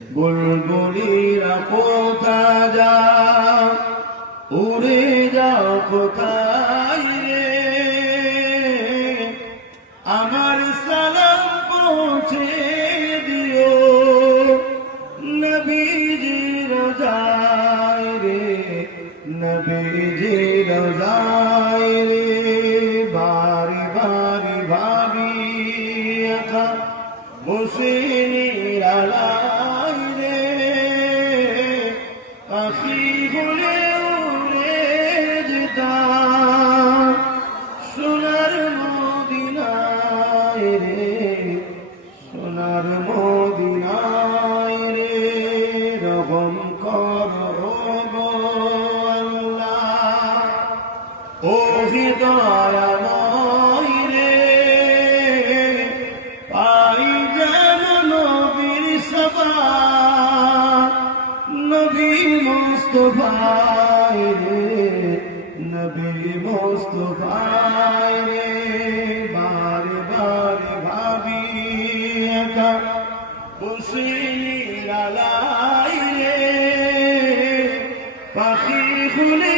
বুলবুলিরা কোথা যাও, উড়ে যাও কোথায় রে, আমার সালাম পৌঁছে দিও নবীজি রোজায় রে, নবীজি রোজায় রে। বারি বারি ভাবি একা বসে নিরালায় রে, পাখি হলে উড়ে যেতাম সোনার মদিনায় রে, সোনার মদিনায় রে। রহম করো গো আল্লাহ, ও দয়াময় রে, পাই যেন নবীর সবার, নবী মুস্তাফায় রে, নবী মুস্তাফায় রে। বারে বারে ভাবি একা বসে নিরালায় রে, পাখি খুলে